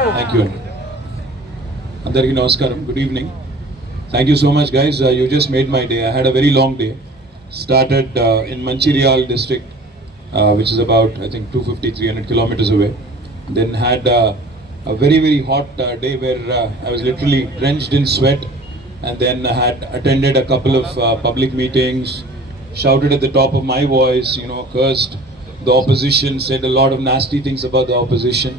Thank you. Andariki namaskaram. Good evening. Thank you so much, guys. You just made my day. I had a very long day. Started in Mancherial district, which is about, I think, 250-300 kilometers away. Then had a very, very hot day where I was literally drenched in sweat. And then I had attended a couple of public meetings, shouted at the top of my voice, cursed the opposition, said a lot of nasty things about the opposition.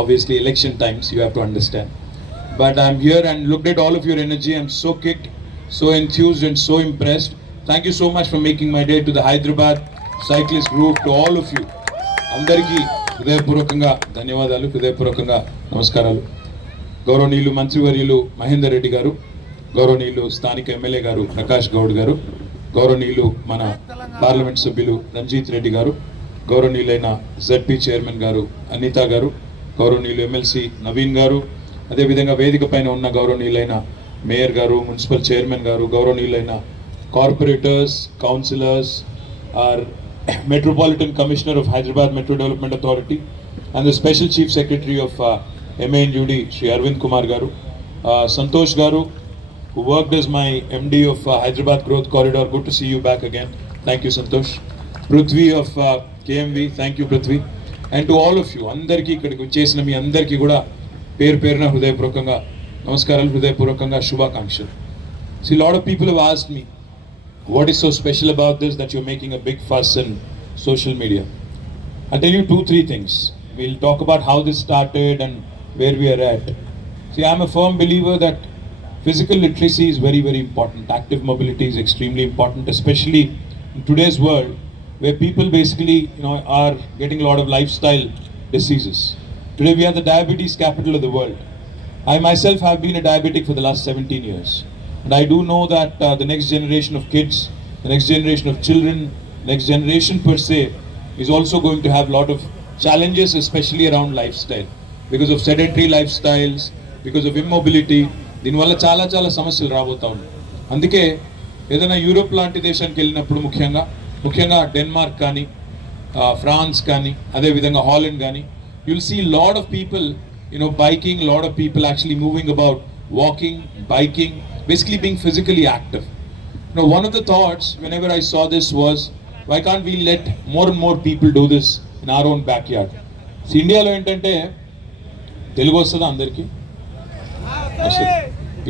Obviously, election times, you have to understand. But I'm here and looked at all of your energy. I'm so kicked, so enthused and so impressed. Thank you so much for making my day. To the Hyderabad cyclist group, to all of you. Andariki hృదయపూర్వకంగా ధన్యవాదాలు, హృదయపూర్వకంగా నమస్కారాలు. గౌరవనీయులు మంత్రివర్యులు మహేందర్ రెడ్డి గారు, గౌరవనీయులు స్థానిక MLA గారు ప్రకాష్ గౌడ్ గారు, గౌరవనీయులు మన పార్లమెంట్ సభ్యులు రంజిత్ రెడ్డి గారు, గౌరవనీయులైన జెడ్పీ చైర్మన్ గారు అనిత గారు, గౌరవనీయులు ఎమ్మెల్సీ నవీన్ గారు, అదేవిధంగా వేదిక పైన ఉన్న గౌరవనీయులైన మేయర్ గారు, మున్సిపల్ చైర్మన్ గారు, గౌరవనీయులైన corporators, councillors, our metropolitan commissioner of Hyderabad metro development authority and the special chief secretary of MANUD Shri Arvind Kumar గారు, సంతోష్ గారు, who worked as my MD of Hyderabad Growth Corridor. Good to see you back again. Thank you, Santosh. Prithvi of KMV. Thank you, Prithvi. And to all of you, andarki ikkadiki vachesina mi andarki kuda పేరున హృదయపూర్వకంగా నమస్కారాలు, హృదయపూర్వకంగా శుభాకాంక్షలు. See, a lot of people have asked me, what is so special about this that you're making a big fuss in social media? I'll tell you 2-3 things. We'll talk about how this started and where we are at. See, I'm a firm believer that physical literacy is very, very important. Active mobility is extremely important, especially in today's world where people basically, are getting a lot of lifestyle diseases. Today we are the diabetes capital of the world. I myself have been a diabetic for the last 17 years. And I do know that the next generation of kids, the next generation of children, next generation per se, is also going to have a lot of challenges, especially around lifestyle. Because of sedentary lifestyles, because of immobility, దీనివల్ల చాలా చాలా సమస్యలు రాబోతూ ఉన్నాయి. అందుకే ఏదైనా Europe లాంటి దేశానికి వెళ్ళినప్పుడు ముఖ్యంగా డెన్మార్క్ కానీ, ఫ్రాన్స్ కానీ, అదేవిధంగా హాలండ్ కానీ, you'll see a lot of people, biking, a lot of people actually moving about, walking, biking, basically being physically active. One of the thoughts whenever I saw this was, why can't we let more and more people do this in our own backyard? See, ఇండియాలో ఏంటంటే తెలుగు వస్తుందా అందరికీ?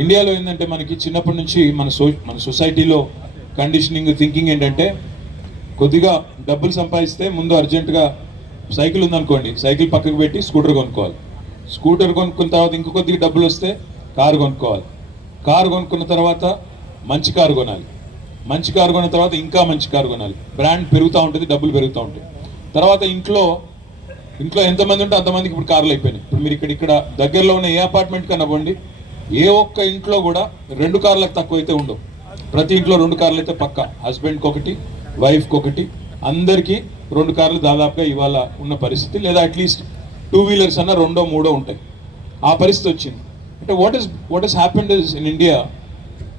ఇండియాలో ఏంటంటే మనకి చిన్నప్పటి నుంచి మన సొసైటీలో కండిషనింగ్ థింకింగ్ ఏంటంటే, కొద్దిగా డబ్బులు సంపాదిస్తే ముందు అర్జెంటుగా సైకిల్ ఉందనుకోండి, సైకిల్ పక్కకు పెట్టి స్కూటర్ కొనుక్కోవాలి. స్కూటర్ కొనుక్కున్న తర్వాత ఇంకో కొద్దిగా డబ్బులు వస్తే కారు కొనుక్కోవాలి. కారు కొనుక్కున్న తర్వాత మంచి కారు కొనాలి. మంచి కారు కొన్న తర్వాత ఇంకా మంచి కారు కొనాలి. బ్రాండ్ పెరుగుతూ ఉంటుంది, డబ్బులు పెరుగుతూ ఉంటాయి. తర్వాత ఇంట్లో ఎంతమంది ఉంటే అంతమందికి ఇప్పుడు కార్లు అయిపోయినాయి. ఇప్పుడు మీరు ఇక్కడ దగ్గరలో ఉన్న ఏ అపార్ట్మెంట్ కన్నా పోండి, ఏ ఒక్క ఇంట్లో కూడా 2 కార్లకు తక్కువ అయితే ఉండవు. ప్రతి ఇంట్లో 2 కార్లు అయితే పక్క, హస్బెండ్కి ఒకటి, వైఫ్కి ఒకటి, అందరికీ 2 కార్లు దాదాపుగా ఇవాళ ఉన్న పరిస్థితి. లేదా అట్లీస్ట్ 2 వీలర్స్ అన్న 2, 3 ఉంటాయి. ఆ పరిస్థితి వచ్చింది. అంటే what has happened is, in India,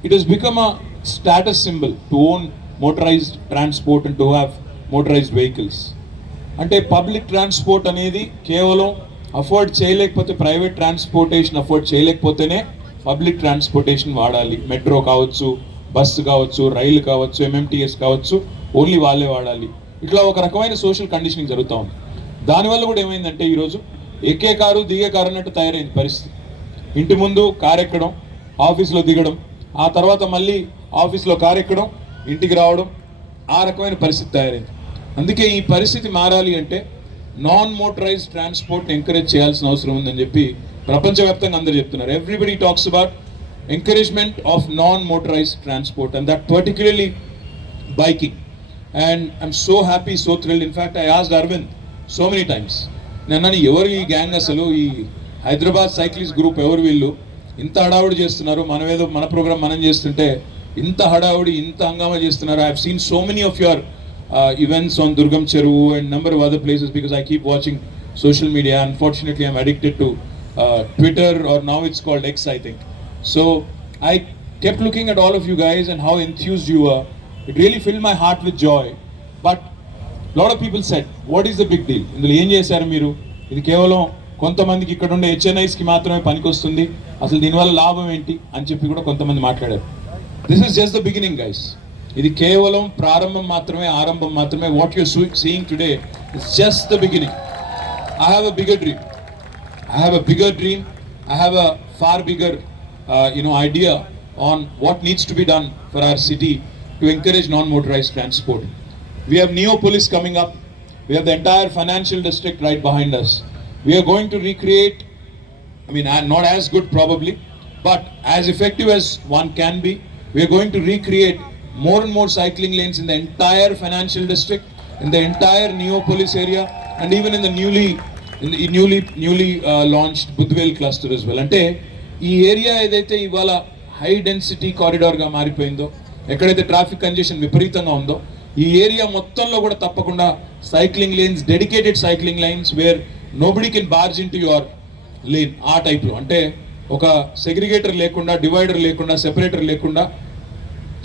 it has become a status symbol to own motorized transport and to have motorized vehicles. అంటే పబ్లిక్ ట్రాన్స్పోర్ట్ అనేది కేవలం అఫోర్డ్ చేయలేకపోతే, ప్రైవేట్ ట్రాన్స్పోర్టేషన్ అఫోర్డ్ చేయలేకపోతేనే పబ్లిక్ ట్రాన్స్పోర్టేషన్ వాడాలి. మెట్రో కావచ్చు, బస్సు కావచ్చు, రైలు కావచ్చు, MMTS కావచ్చు, ఓన్లీ వాళ్ళే వాడాలి. ఇట్లా ఒక రకమైన సోషల్ కండిషనింగ్ జరుగుతూ ఉంది. దానివల్ల కూడా ఏమైందంటే ఈరోజు ఎక్కే కారు దిగే కారు అన్నట్టు తయారైంది పరిస్థితి. ఇంటి ముందు కారు ఎక్కడం, ఆఫీస్లో దిగడం, ఆ తర్వాత మళ్ళీ ఆఫీస్లో కారు ఎక్కడం, ఇంటికి రావడం, ఆ రకమైన పరిస్థితి తయారైంది. అందుకే ఈ పరిస్థితి మారాలి అంటే నాన్ మోటరైజ్డ్ ట్రాన్స్పోర్ట్ ఎంకరేజ్ చేయాల్సిన అవసరం ఉందని చెప్పి ప్రపంచవ్యాప్తంగా అందరూ చెప్తున్నారు. Everybody talks about encouragement of non-motorized transport, and that particularly biking. And I'm so happy, so thrilled. In fact, I asked Arvind so many times, నన్నని ఎవరు ఈ గ్యాంగ్, అసలు ఈ హైదరాబాద్ సైక్లిస్ట్ గ్రూప్ ఎవరు, వీళ్ళు ఇంత హడావుడి చేస్తున్నారు, మనమేదో మన ప్రోగ్రామ్ మనం చేస్తుంటే ఇంత హడావుడి, ఇంత హంగామా చేస్తున్నారు. I have seen so many of your events on Durgam Cheru and number of other places, because I keep watching social media. Unfortunately, I'm addicted to Twitter, or now it's called X, I think. So I kept looking at all of you guys and how enthused you were. It really filled my heart with joy. But a lot of people said, what is the big deal? ఇందులో ఏం చేశారు మీరు? ఇది కేవలం కొంతమందికి ఇక్కడ ఉండే హెచ్ఎన్ఐస్కి మాత్రమే పనికొస్తుంది, అసలు దీనివల్ల లాభం ఏంటి అని చెప్పి కూడా కొంతమంది మాట్లాడారు. This is just the beginning guys. ఇది కేవలం ప్రారంభం మాత్రమే, ఆరంభం మాత్రమే. What you seeing today is just the beginning. I have a bigger dream. I have a bigger dream. I have a far bigger, idea on what needs to be done for our city to encourage non-motorized transport. We have Neopolis coming up. We have the entire financial district right behind us. We are going to recreate, not as good probably, but as effective as one can be. We are going to recreate more and more cycling lanes in the entire financial district, in the entire Neopolis area, and even in the newly launched Budwell cluster as well. అంటే ఈ area ఏదైతే ఇవాళ high density కారిడార్గా మారిపోయిందో, ఎక్కడైతే traffic congestion విపరీతంగా ఉందో, ఈ area మొత్తంలో కూడా తప్పకుండా cycling lanes, dedicated cycling lines where nobody can barge into your lane, ఆ టైప్లో. అంటే ఒక సెగ్రిగేటర్ లేకుండా, డివైడర్ లేకుండా, సెపరేటర్ లేకుండా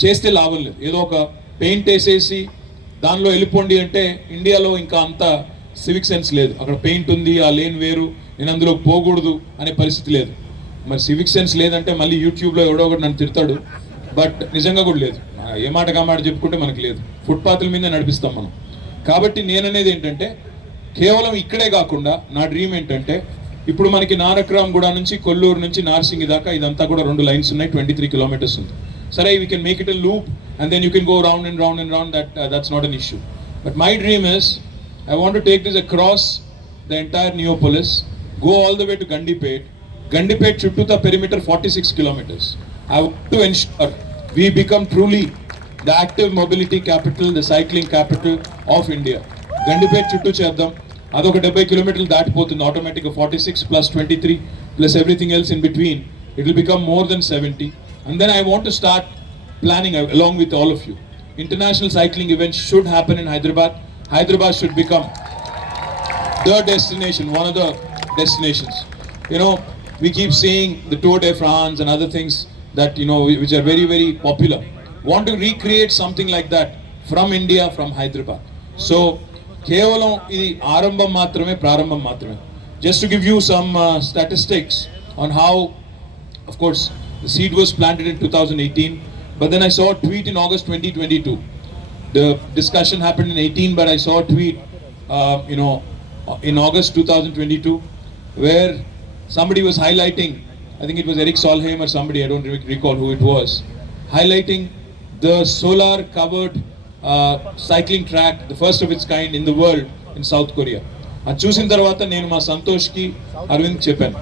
చేస్తే లాభం లేదు. ఏదో ఒక పెయింట్ వేసేసి దానిలో వెళ్ళిపోండి అంటే ఇండియాలో ఇంకా అంత సివిక్ సెన్స్ లేదు. అక్కడ పెయింట్ ఉంది, ఆ లేన్ వేరు, నేను అందులో పోకూడదు అనే పరిస్థితి లేదు. మరి సివిక్ సెన్స్ లేదంటే మళ్ళీ యూట్యూబ్లో ఎవడో ఒకటి నన్ను తిడతాడు, బట్ నిజంగా కూడా లేదు. ఏ మాట కామాట చెప్పుకుంటే మనకి లేదు, ఫుట్పాత్ల మీద నడిపిస్తాం మనం. కాబట్టి నేననేది ఏంటంటే కేవలం ఇక్కడే కాకుండా నా డ్రీమ్ ఏంటంటే ఇప్పుడు మనకి నానక్రామ్గూడ నుంచి కొల్లూరు నుంచి నార్సింగి దాకా ఇదంతా కూడా 2 లైన్స్ ఉన్నాయి, 23 కిలోమీటర్స్ ఉంది. సరే, we can make it a loop and then you can go round and round and round, that's not an issue. But my dream is I want to take this across the entire Neopolis, go all the way to Gandipet. Gandipet Chuttuta perimeter 46 kilometers. I want to ensure we become truly the active mobility capital, the cycling capital of India. Gandipet Chuttu cheddam, adoka 70 kilometers daatipotundi automatic, 46 plus 23 plus everything else in between, it will become more than 70. And then I want to start planning along with all of you. International cycling events should happen in Hyderabad. Hyderabad should become the destination, one of the destinations. We keep seeing the Tour de France and other things that, which are very, very popular. Want to recreate something like that from India, from Hyderabad. So, kevalam idi arambam matrame, prarambam matrame. Just to give you some statistics on how, of course, the seed was planted in 2018, but then I saw a tweet in August 2022. The discussion happened in 18, but I saw a tweet, in August 2022, where somebody was highlighting, I think it was Eric Solheim or somebody, I don't recall who it was, highlighting the solar covered cycling track, the first of its kind in the world in South Korea. అది చూసిన తర్వాత నేను మా సంతోష్కి, అరవింద్ చెప్పాను,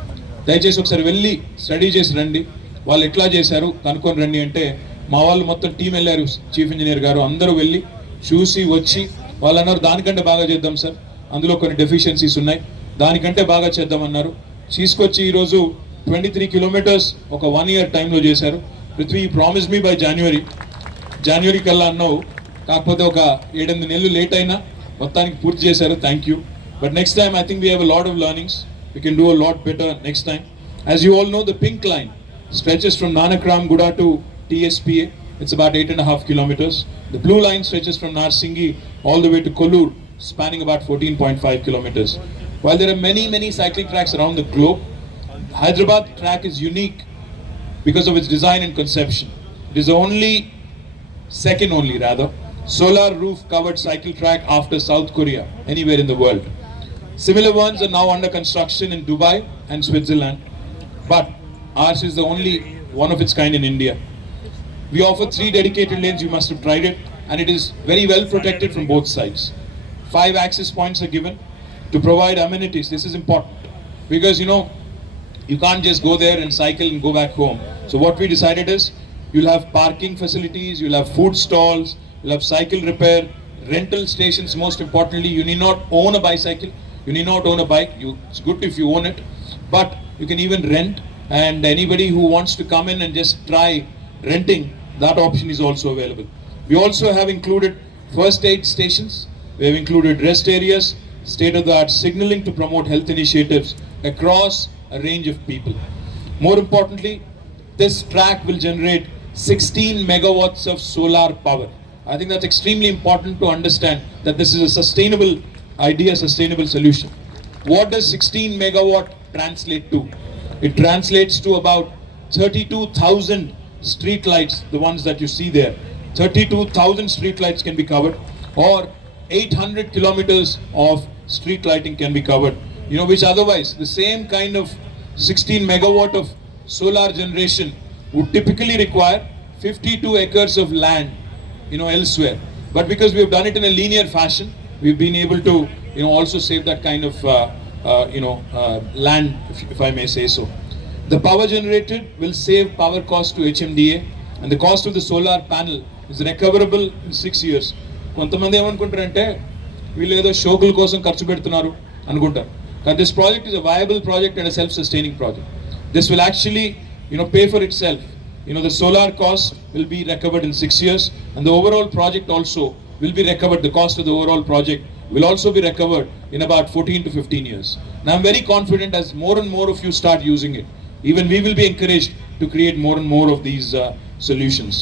దయచేసి ఒకసారి వెళ్ళి study చేసి రండి, వాళ్ళు ఎట్లా చేశారు కనుక్కొని రండి అంటే మా వాళ్ళు మొత్తం టీం వెళ్ళారు, చీఫ్ ఇంజనీర్ గారు అందరూ వెళ్ళి చూసి వచ్చి వాళ్ళు అన్నారు దానికంటే బాగా చేద్దాం సార్, అందులో కొన్ని డెఫిషియన్సీస్ ఉన్నాయి, దానికంటే బాగా చేద్దామన్నారు. తీసుకొచ్చి ఈరోజు 23 కిలోమీటర్స్ ఒక 1 year టైంలో చేశారు. పృథ్వీ ప్రామిస్ మీ బై జనవరి కల్లా అన్నావు, కాకపోతే ఒక 7-8 నెలలు లేట్ అయినా మొత్తానికి పూర్తి చేశారు. Thank you. But next time I think we have a lot of learnings, we can do a lot better next time. As you all know, the pink line stretches from Nanakramgyda to TSPA. It's about 8.5 kilometers. The blue line stretches from Narsingi all the way to Kollur, spanning about 14.5 kilometers. While there are many, many cycling tracks around the globe, Hyderabad track is unique because of its design and conception. It is the second only solar roof covered cycle track after South Korea, anywhere in the world. Similar ones are now under construction in Dubai and Switzerland, but ours is the only one of its kind in India. We offer 3 dedicated lanes, you must have tried it, and it is very well protected from both sides. 5 access points are given to provide amenities. This is important because you can't just go there and cycle and go back home. So what we decided is you'll have parking facilities, you'll have food stalls, you'll have cycle repair, rental stations. Most importantly, you need not own a bicycle, you need not own a bike. It's good if you own it, but you can even rent. And anybody who wants to come in and just try renting, that option is also available. We also have included first aid stations, we have included rest areas, state-of-the-art signaling to promote health initiatives across a range of people. More importantly, this track will generate 16 megawatts of solar power. I think that's extremely important to understand that this is a sustainable idea, sustainable solution. What does 16 megawatt translate to? It translates to about 32,000 street lights, the ones that you see there. 32,000 street lights can be covered, or 800 kilometers of street lighting can be covered, which otherwise the same kind of 16 megawatt of solar generation would typically require 52 acres of land, elsewhere. But because we have done it in a linear fashion, we've been able to, also save that kind of, land, if I may say so. The power generated will save power cost to HMDA, and the cost of the solar panel is recoverable in 6 years. కొంతమంది ఏమనుకుంటారంటే వీళ్ళు ఏదో షోకుల కోసం ఖర్చు పెడుతున్నారు అనుకుంటారు. But this project is a viable project and a self-sustaining project. This will actually, pay for itself. The solar cost will be recovered in 6 years, and the overall project also will be recovered. The cost of the overall project will also be recovered in about 14 to 15 years. And I'm very confident as more and more of you start using it, even we will be encouraged to create more and more of these solutions.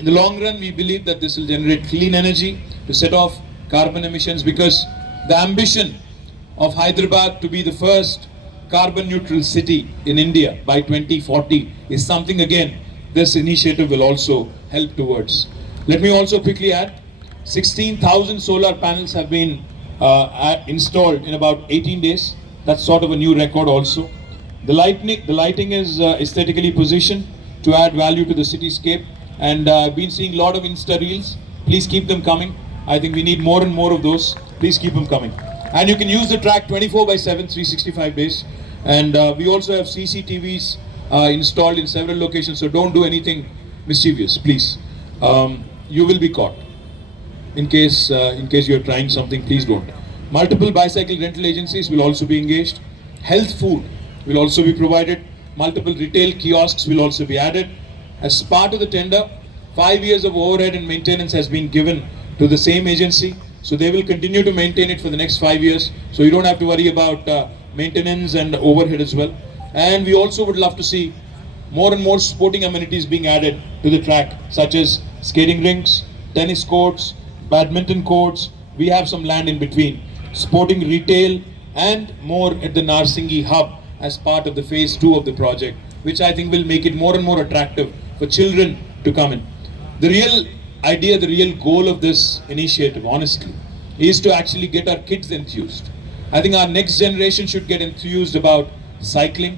In the long run, we believe that this will generate clean energy to set off carbon emissions, because the ambition of Hyderabad to be the first carbon neutral city in India by 2040 is something, again, this initiative will also help towards. Let me also quickly add, 16,000 solar panels have been installed in about 18 days. That's sort of a new record also. The lighting is aesthetically positioned to add value to the cityscape, and I've been seeing a lot of Insta reels. Please keep them coming. I think we need more and more of those. Please keep them coming. And you can use the track 24/7, 365 days. And we also have CCTVs installed in several locations, so don't do anything mischievous, please. You will be caught. In case you're trying something, please don't. Multiple bicycle rental agencies will also be engaged. Health food will also be provided. Multiple retail kiosks will also be added. As part of the tender, 5 years of overhead and maintenance has been given to the same agency. So they will continue to maintain it for the next 5 years. So you don't have to worry about maintenance and overhead as well. And we also would love to see more and more sporting amenities being added to the track, such as skating rinks, tennis courts, badminton courts. We have some land in between. Sporting retail and more at the Narsingi hub as part of the phase 2 of the project, which I think will make it more and more attractive for children to come in. The real idea, the real goal of this initiative, honestly, is to actually get our kids enthused. I think our next generation should get enthused about cycling,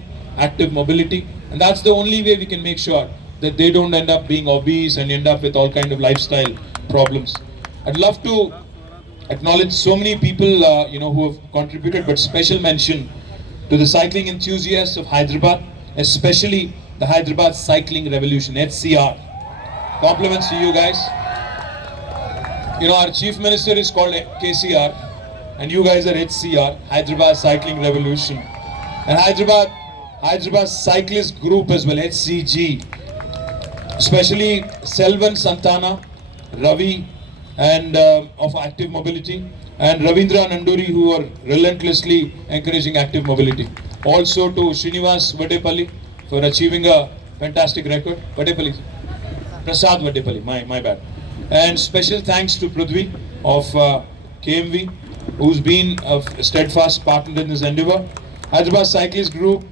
active mobility, and that's the only way we can make sure that they don't end up being obese and end up with all kind of lifestyle problems. I'd love to acknowledge so many people, who have contributed, but special mention to the cycling enthusiasts of Hyderabad, especially the Hyderabad Cycling Revolution, HCR. Compliments to you guys. Our Chief Minister is called KCR, and you guys are HCR, Hyderabad Cycling Revolution. And Hyderabad Cyclist Group as well, HCG. Especially Selvan Santana, Ravi, and of Active Mobility, and Ravindra Nanduri, who are relentlessly encouraging active mobility. Also to Srinivas Vadepalli for achieving a fantastic record. Vadepalli. Prasad Vadepalli, my bad. And special thanks to Prithvi of KMV, who's been a steadfast partner in this endeavor. Hyderabad Cyclist Group,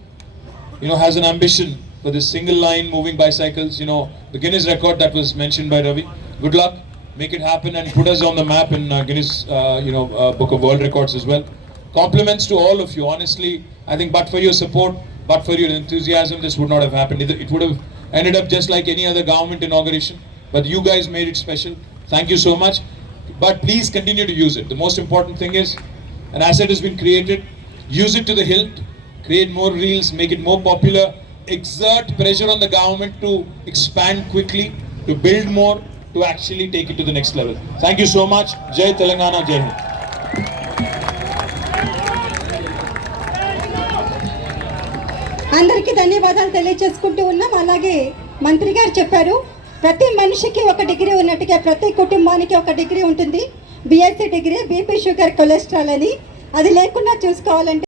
has an ambition for this single line moving bicycles, the Guinness record that was mentioned by Ravi. Good luck, make it happen and put us on the map in Guinness, Book of World Records as well. Compliments to all of you, honestly. I think but for your support, but for your enthusiasm, this would not have happened. It would have ended up just like any other government inauguration, but you guys made it special. Thank you so much. But please continue to use it. The most important thing is an asset has been created. Use it to the hilt. Create more reels, make it more popular. Exert pressure on the government to expand quickly, to build more, to actually take it to the next level. Thank you so much. Jai Telangana, Jai Hind. అందరికీ ధన్యవాదాలు తెలియజేసుకుంటూ ఉన్నాం. అలాగే మంత్రి గారు చెప్పారు, ప్రతి మనిషికి ఒక డిగ్రీ ఉన్నట్టుగా ప్రతి కుటుంబానికి ఒక డిగ్రీ ఉంటుంది. BSc degree, BP, sugar, cholesterol అని. అది లేకుండా చూసుకోవాలంటే